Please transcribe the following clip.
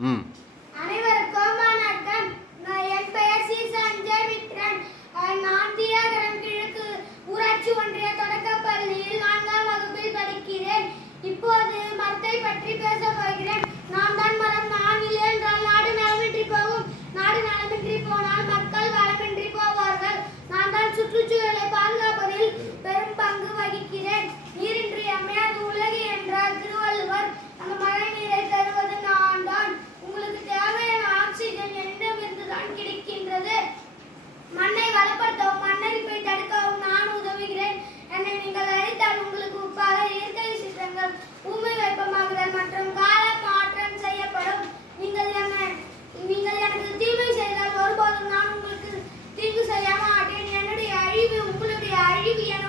嗯。Olivia.